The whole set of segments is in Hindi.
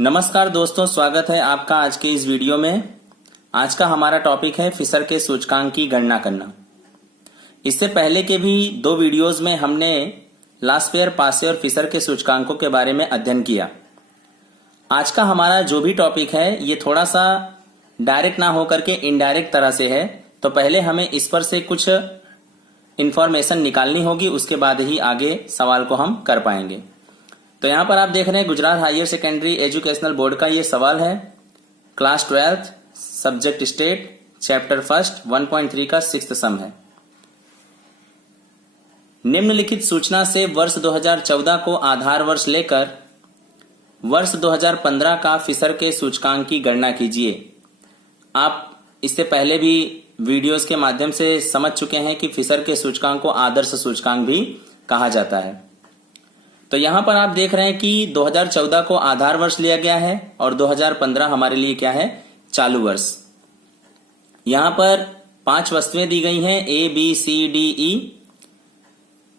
नमस्कार दोस्तों, स्वागत है आपका आज के इस वीडियो में। आज का हमारा टॉपिक है फिशर के सूचकांक की गणना करना। इससे पहले के भी दो वीडियोस में हमने लास्पेयर, पासे और फिशर के सूचकांकों के बारे में अध्ययन किया। आज का हमारा जो भी टॉपिक है ये थोड़ा सा डायरेक्ट ना होकर के इनडायरेक्ट तरह से है, तो पहले हमें इस पर से कुछ इंफॉर्मेशन निकालनी होगी, उसके बाद ही आगे सवाल को हम कर पाएंगे। तो यहां पर आप देख रहे हैं Gujarat higher secondary educational board का ये सवाल है। Class 12 subject state, chapter first 1.3 का 6th सम है। निम्नलिखित सूचना से वर्ष 2014 को आधार वर्ष लेकर वर्ष 2015 का फिशर के सूचकांक की गणना कीजिए। आप इससे पहले भी वीडियोस के माध्यम से समझ चुके हैं कि फिशर के सूचकांक को आदर्श सूचकांक भी कहा जाता है। तो यहां पर आप देख रहे हैं कि 2014 को आधार वर्ष लिया गया है और 2015 हमारे लिए क्या है, चालू वर्ष। यहां पर 5 वस्तुएं दी गई हैं A, B, C, D, E।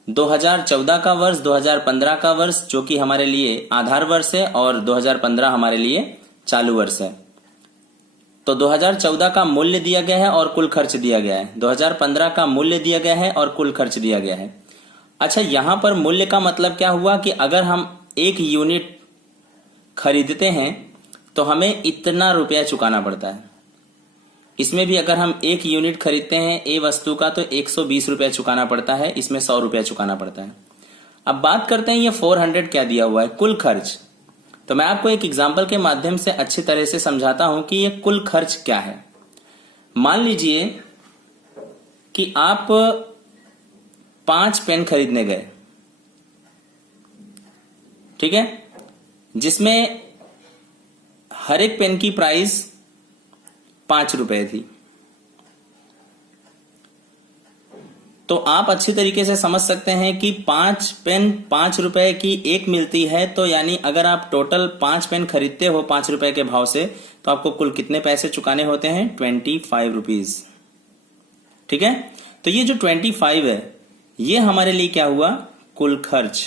2014 का वर्ष, 2015 का वर्ष जो कि हमारे लिए आधार वर्ष है और 2015 हमारे लिए चालू वर्ष है। तो 2014 का मूल्य दिया गया है और कुल खर्च दिया गया है। 2015 का मूल्य दिया गया है और कुल खर्च दिया गया है। अच्छा, यहां पर मूल्य का मतलब क्या हुआ कि अगर हम 1 यूनिट खरीदते हैं तो हमें इतना रुपया चुकाना पड़ता है। इसमें भी अगर हम 1 यूनिट खरीदते हैं ए वस्तु का तो 120 रुपया चुकाना पड़ता है, इसमें 100 रुपया चुकाना पड़ता है। अब बात करते हैं ये 400 क्या दिया हुआ है, कुल खर्च। तो मैं आपको एक एग्जाम्पल के माध्यम से अच्छी तरह से समझाता हूं कि ये कुल खर्च क्या है। मान लीजिए कि आप 5 पेन खरीदने गए, ठीक है, जिसमें हर एक पेन की प्राइस 5 रुपए थी। तो आप अच्छी तरीके से समझ सकते हैं कि 5 पेन 5 रुपए की एक मिलती है, तो यानी अगर आप टोटल 5 पेन खरीदते हो 5 रुपए के भाव से तो आपको कुल कितने पैसे चुकाने होते हैं, 25 रुपीज। ठीक है, तो ये जो 25 है ये हमारे लिए क्या हुआ, कुल खर्च।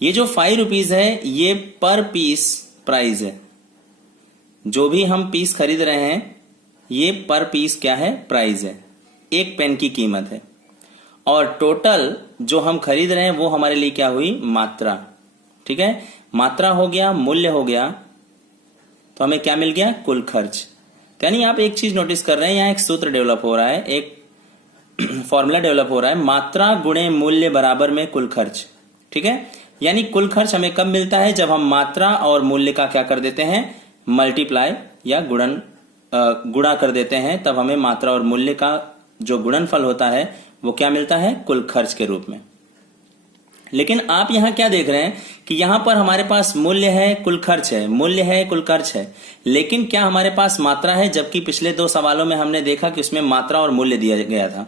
ये जो 5 रुपीज है ये पर पीस प्राइस है। जो भी हम पीस खरीद रहे हैं ये पर पीस क्या है, प्राइस है, एक पेन की कीमत है। और टोटल जो हम खरीद रहे हैं वो हमारे लिए क्या हुई, मात्रा। ठीक है, मात्रा हो गया, मूल्य हो गया, तो हमें क्या मिल गया, कुल खर्च। यानी आप एक चीज नोटिस कर रहे हैं, यहां एक सूत्र डेवलप हो रहा है, एक फॉर्मूला डेवलप हो रहा है, मात्रा गुणे मूल्य बराबर में कुल खर्च। ठीक है, यानी कुल खर्च हमें कब मिलता है, जब हम मात्रा और मूल्य का क्या कर देते हैं, मल्टीप्लाई या गुणा कर देते हैं, तब हमें मात्रा और मूल्य का जो गुणनफल होता है वो क्या मिलता है, कुल खर्च के रूप में। लेकिन आप यहां क्या देख रहे हैं कि यहां पर हमारे पास मूल्य है, कुल खर्च है, मूल्य है, कुल खर्च है, लेकिन क्या हमारे पास मात्रा है, जबकि पिछले 2 सवालों में हमने देखा कि उसमें मात्रा और मूल्य दिया गया था।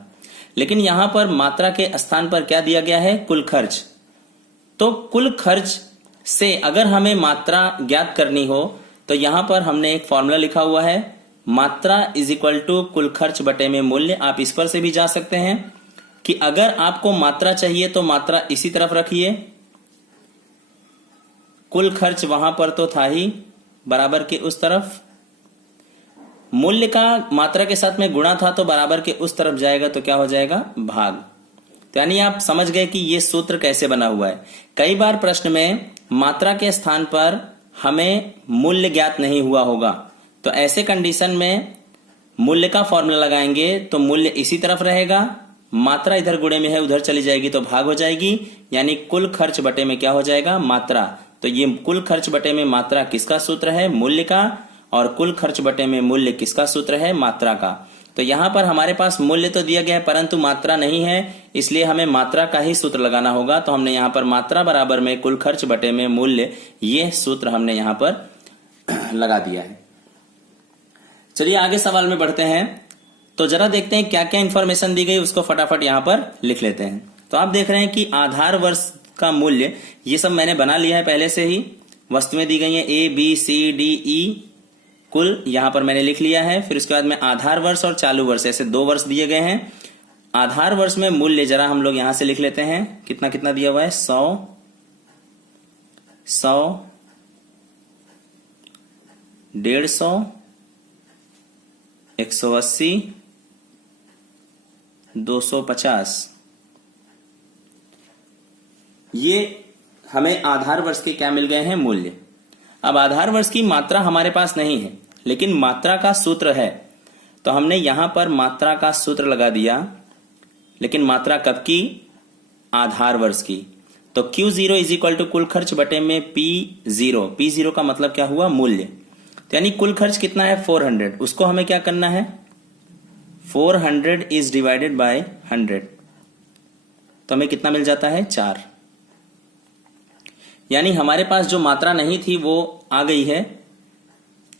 लेकिन यहां पर मात्रा के स्थान पर क्या दिया गया है, कुल खर्च। तो कुल खर्च से अगर हमें मात्रा ज्ञात करनी हो तो यहां पर हमने एक फॉर्मूला लिखा हुआ है, मात्रा इज इक्वल टू कुल खर्च बटे में मूल्य। आप इस पर से भी जा सकते हैं कि अगर आपको मात्रा चाहिए तो मात्रा इसी तरफ रखिए, कुल खर्च वहां पर तो था ही बराबर के उस तरफ, मूल्य का मात्रा के साथ में गुणा था तो बराबर के उस तरफ जाएगा, तो क्या हो जाएगा, भाग। तो यानी आप समझ गए कि ये सूत्र कैसे बना हुआ है। कई बार प्रश्न में मात्रा के स्थान पर हमें मूल्य ज्ञात नहीं हुआ होगा, तो ऐसे कंडीशन में मूल्य का फॉर्मूला लगाएंगे तो मूल्य इसी तरफ रहेगा, मात्रा इधर गुणे में है उधर चली जाएगी तो भाग हो जाएगी, यानी कुल खर्च बटे में क्या हो जाएगा, मात्रा। तो ये कुल खर्च बटे में मात्रा किसका सूत्र है, मूल्य का, और कुल खर्च बटे में मूल्य किसका सूत्र है, मात्रा का। तो यहां पर हमारे पास मूल्य तो दिया गया है परंतु मात्रा नहीं है, इसलिए हमें मात्रा का ही सूत्र लगाना होगा। तो हमने यहां पर मात्रा बराबर में कुल खर्च बटे में मूल्य, ये सूत्र हमने यहां पर लगा दिया है। चलिए आगे सवाल में बढ़ते हैं। तो जरा देखते हैं क्या क्या इंफॉर्मेशन दी गई, उसको फटाफट यहां पर लिख लेते हैं। तो आप देख रहे हैं कि आधार वर्ष का मूल्य, ये सब मैंने बना लिया है पहले से ही। वस्तुएं दी गई हैं A, B, C, D, E, कुल यहां पर मैंने लिख लिया है। फिर उसके बाद में आधार वर्ष और चालू वर्ष, ऐसे 2 वर्ष दिए गए हैं। आधार वर्ष में मूल्य जरा हम लोग यहां से लिख लेते हैं, कितना कितना दिया हुआ है, 100 100, 150, 180, 250। ये हमें आधार वर्ष के क्या मिल गए हैं? मूल्य। अब आधार वर्ष की मात्रा हमारे पास नहीं है, लेकिन मात्रा का सूत्र है, तो हमने यहां पर मात्रा का सूत्र लगा दिया। लेकिन मात्रा कब की? आधार वर्ष की। तो Q0 इज इक्वल टू कुल खर्च बटे में P0। P0 का मतलब क्या हुआ? मूल्य। तो यानी कुल खर्च कितना है? 400। उसको हमें क्या करना है? 400 इज डिवाइडेड बाय 100, तो हमें कितना मिल जाता है? 4। यानी हमारे पास जो मात्रा नहीं थी वो आ गई है।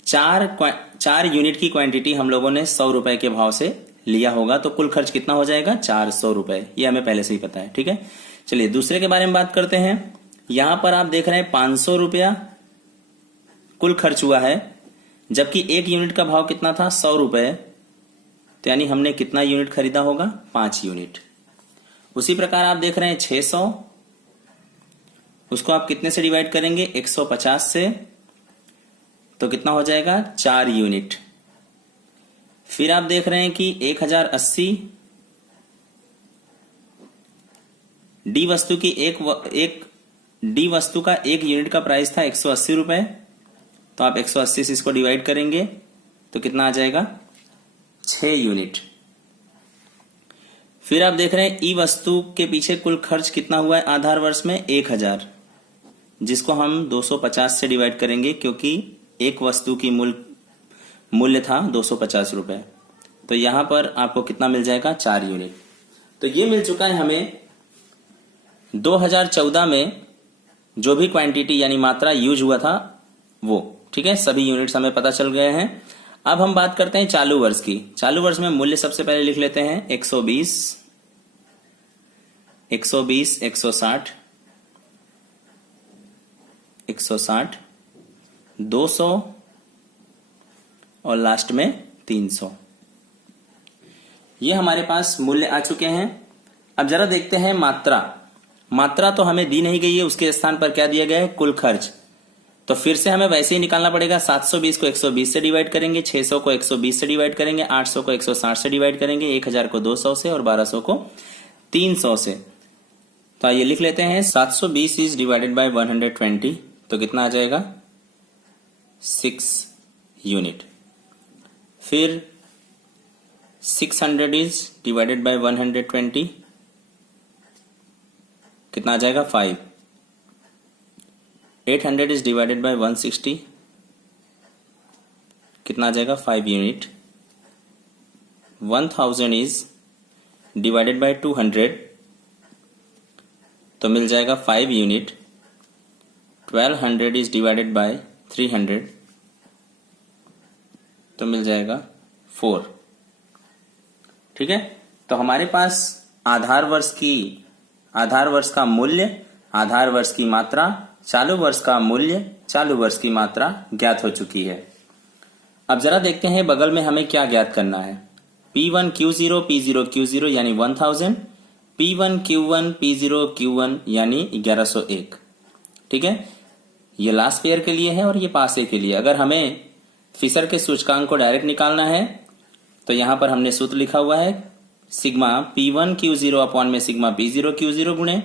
4 यूनिट की क्वांटिटी हम लोगों ने 100 रुपए के भाव से लिया होगा, तो कुल खर्च कितना हो जाएगा? 400 रुपए। ये हमें पहले से ही पता है। ठीक है, चलिए दूसरे के बारे में बात करते हैं। यहां पर आप देख रहे हैं 500 रुपया कुल खर्च हुआ है, जबकि एक यूनिट का भाव कितना था? 100 रुपए। तो यानी हमने कितना यूनिट खरीदा होगा? 5 यूनिट। उसी प्रकार आप देख रहे हैं 600, उसको आप कितने से डिवाइड करेंगे? 150 से, तो कितना हो जाएगा? 4 यूनिट। फिर आप देख रहे हैं कि 1080, डी वस्तु की डी वस्तु का एक यूनिट का प्राइस था 180 रुपए, तो आप 180 से इसको डिवाइड करेंगे तो कितना आ जाएगा? 6 यूनिट। फिर आप देख रहे हैं ई वस्तु के पीछे कुल खर्च कितना हुआ है आधार वर्ष में? 1000, जिसको हम 250 से डिवाइड करेंगे, क्योंकि एक वस्तु की मूल्य था 250 रुपए। तो यहां पर आपको कितना मिल जाएगा? 4 यूनिट। तो ये मिल चुका है हमें 2014 में जो भी क्वांटिटी यानी मात्रा यूज हुआ था वो। ठीक है, सभी यूनिट्स हमें पता चल गए हैं। अब हम बात करते हैं चालू वर्ष की। चालू वर्ष में मूल्य सबसे पहले लिख लेते हैं 120, 120, 160, 160, 200 और लास्ट में 300। ये हमारे पास मूल्य आ चुके हैं। अब जरा देखते हैं मात्रा। मात्रा तो हमें दी नहीं गई है, उसके स्थान पर क्या दिया गया है? कुल खर्च। तो फिर से हमें वैसे ही निकालना पड़ेगा। 720 को 120 से डिवाइड करेंगे, 600 को 120 से डिवाइड करेंगे, 800 को 160 से डिवाइड करेंगे, 1000 को 200 से और 1200 को 300 से। तो आइए लिख लेते हैं 720 इज डिवाइडेड बाय 120, तो कितना आ जाएगा? 6 यूनिट। फिर 600 इज डिवाइडेड बाय 120, कितना आ जाएगा? 5। 800 इज डिवाइडेड बाय 160, कितना आ जाएगा? 5 यूनिट। 1000 इज डिवाइडेड बाय 200, तो मिल जाएगा 5 यूनिट। 1200 इज डिवाइडेड बाय 300, तो मिल जाएगा 4। ठीक है, तो हमारे पास आधार वर्ष का मूल्य, आधार वर्ष की मात्रा, चालू वर्ष का मूल्य, चालू वर्ष की मात्रा ज्ञात हो चुकी है। अब जरा देखते हैं बगल में हमें क्या ज्ञात करना है। P1 Q0 P0 Q0 यानी 1000, P1 Q1 P0 Q1 यानी 1101। ठीक है, ये लास्ट ईयर के लिए है और ये पास ईयर के लिए। अगर हमें फिशर के सूचकांक को डायरेक्ट निकालना है तो यहां पर हमने सूत्र लिखा हुआ है सिग्मा P1 Q0 अपॉन में सिग्मा P0 Q0 गुणे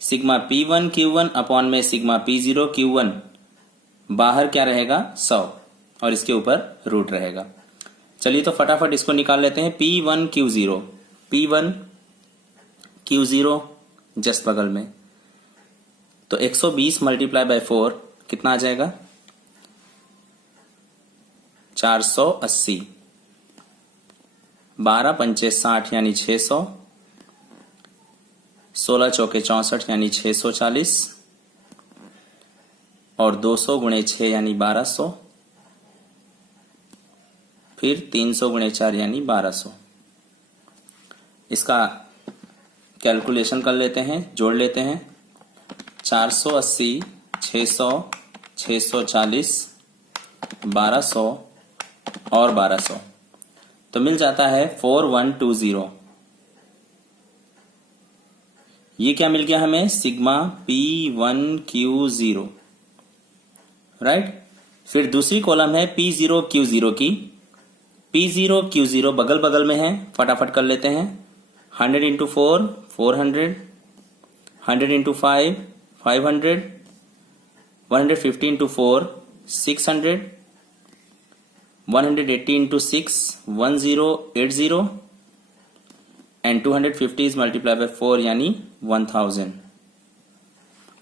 सिग्मा P1 Q1 अपॉन में सिग्मा P0 Q1। बाहर क्या रहेगा? 100 और इसके ऊपर रूट रहेगा। चलिए तो फटाफट इसको निकाल लेते हैं। P1 Q0, P1 Q0 just बगल में, तो 120 मल्टीप्लाई बाय 4 कितना आ जाएगा? 480। 12 पंचे 60 यानी 600, 16 चौके 64 यानी 640 और 200 गुणे 6 यानी 1200, फिर 300 गुणे 4 यानी 1200। इसका कैलकुलेशन कर लेते हैं, जोड़ लेते हैं। 480, 600, 640, 1200 और 1200, तो मिल जाता है 4120। ये क्या मिल गया हमें? Sigma P1 Q0। राइट। फिर दूसरी कॉलम है P0 Q0 की। P0 Q0 बगल बगल में है, फटाफट कर लेते हैं। 100 into 4 400, 100 into 5 500, 150 into 4 600, 180 into 6 1080, and 250 is multiply by 4 यानी 1000।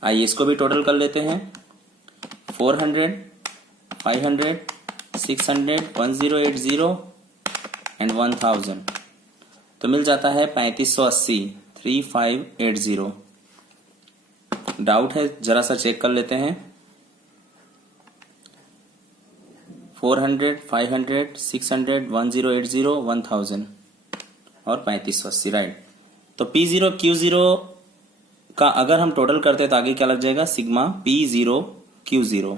आइए इसको भी टोटल कर लेते हैं। 400, 500, 600, 1080 एंड 1000, तो मिल जाता है 3580, 3580। डाउट है जरा सा चेक कर लेते हैं। 400, 500, 600, 1080, 1000 और 3580, राइट। तो P0 Q0 का अगर हम टोटल करते तो आगे क्या लग जाएगा, सिग्मा P0 Q0।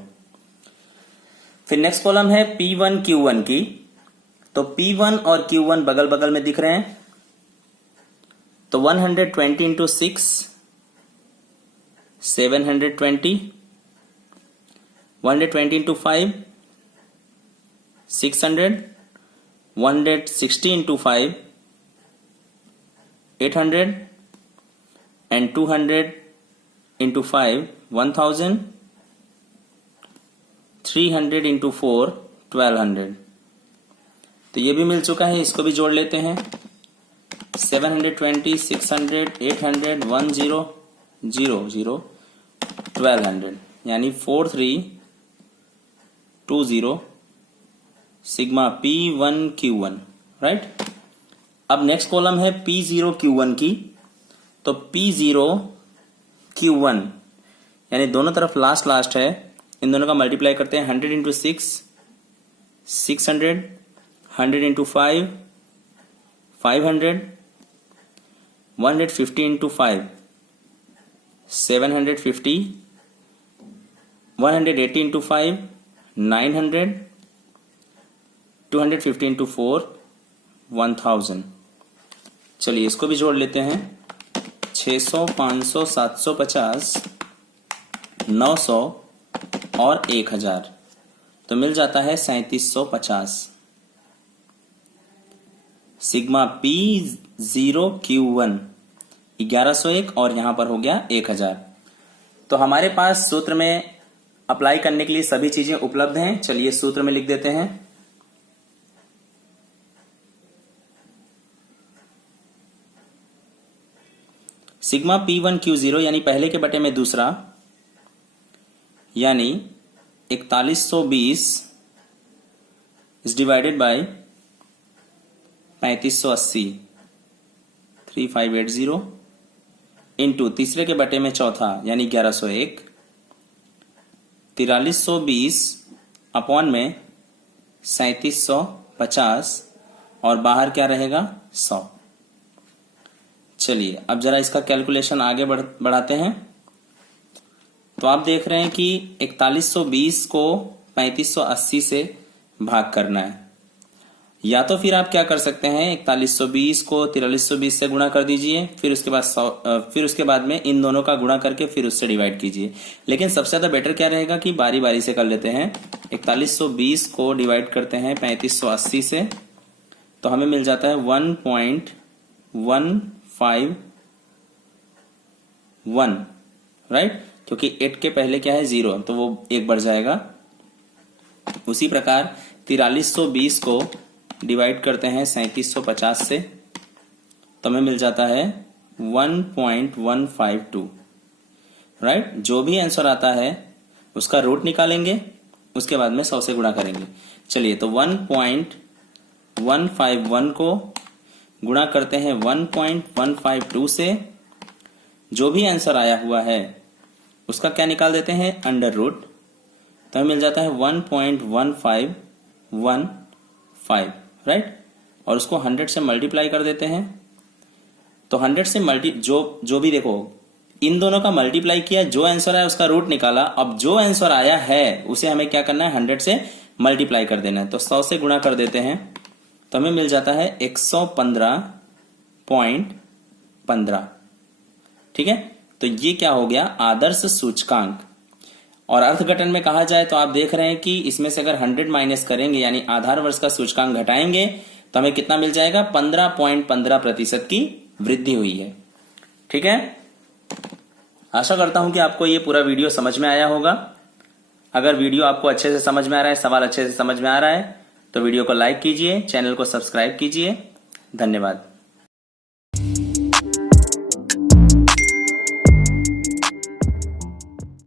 फिर नेक्स्ट कॉलम है P1 Q1 की। तो P1 और Q1 बगल बगल में दिख रहे हैं, तो 120 into 6 720, 120 into 5 600, 160 into 5 800 and 200 into 5 1000, 300 into 4 1200। तो ये भी मिल चुका है, इसको भी जोड़ लेते हैं। 720, 600, 800, 1000, 1200 यानी 4320 सिग्मा P1 Q1, राइट। अब नेक्स्ट कॉलम है P0 Q1 की। तो P0 Q1 यानी दोनों तरफ लास्ट है, इन दोनों का मल्टीप्लाई करते हैं। 100 into 6 600, 100 into 5 500, 150 into 5 750, 180 into 5 900, 250 into 4 1000। चलिए इसको भी जोड़ लेते हैं। 600, 500, 750, 900 और 1000, तो मिल जाता है 3750 सिग्मा P0 Q1 1101 और यहां पर हो गया 1000। तो हमारे पास सूत्र में अप्लाई करने के लिए सभी चीजें उपलब्ध हैं। चलिए सूत्र में लिख देते हैं। सिग्मा P1 Q0 यानी पहले के बटे में दूसरा, यानी 4120 इज डिवाइडेड बाय 3580 3580 इंटू तीसरे के बटे में चौथा यानी 1101 4320 अपॉन में 3750 और बाहर क्या रहेगा 100। चलिए अब जरा इसका कैलकुलेशन आगे बढ़ाते हैं। तो आप देख रहे हैं कि 4120 को 3580 से भाग करना है, या तो फिर आप क्या कर सकते हैं 4120 को 4320 से गुणा कर दीजिए, फिर उसके बाद में इन दोनों का गुणा करके फिर उससे डिवाइड कीजिए। लेकिन सबसे ज्यादा बेटर क्या रहेगा कि बारी बारी से कर लेते हैं। 4120 को डिवाइड करते हैं 3580 से, तो हमें मिल जाता है 1.151, राइट, क्योंकि 8 के पहले क्या है 0, तो वो 1 बढ़ जाएगा। उसी प्रकार 4320 को डिवाइड करते हैं 3750 से, तो हमें मिल जाता है 1.152, राइट। जो भी आंसर आता है उसका रूट निकालेंगे, उसके बाद में 100 से गुणा करेंगे। चलिए तो 1.151 को गुणा करते हैं 1.152 से, जो भी आंसर आया हुआ है उसका क्या निकाल देते हैं अंडर रूट, तो हमें मिल जाता है 1.1515, राइट। और उसको 100 से मल्टीप्लाई कर देते हैं। तो 100 से जो भी देखो इन दोनों का मल्टीप्लाई किया, जो आंसर आया उसका रूट निकाला। अब जो आंसर आया है उसे हमें क्या करना है 100 से मल्टीप्लाई कर देना है। तो 100 से गुणा कर देते हैं, तो हमें मिल जाता है 115.15, ठीक है। तो ये क्या हो गया आदर्श सूचकांक। और अर्थघटन में कहा जाए तो आप देख रहे हैं कि इसमें से अगर 100 माइनस करेंगे यानी आधार वर्ष का सूचकांक घटाएंगे तो हमें कितना मिल जाएगा, 15.15% की वृद्धि हुई है। ठीक है, आशा करता हूं कि आपको ये पूरा वीडियो समझ में आया होगा। अगर वीडियो आपको अच्छे से समझ में आ रहा है, सवाल अच्छे से समझ में आ रहा है, तो वीडियो को लाइक कीजिए, चैनल को सब्सक्राइब कीजिए। धन्यवाद।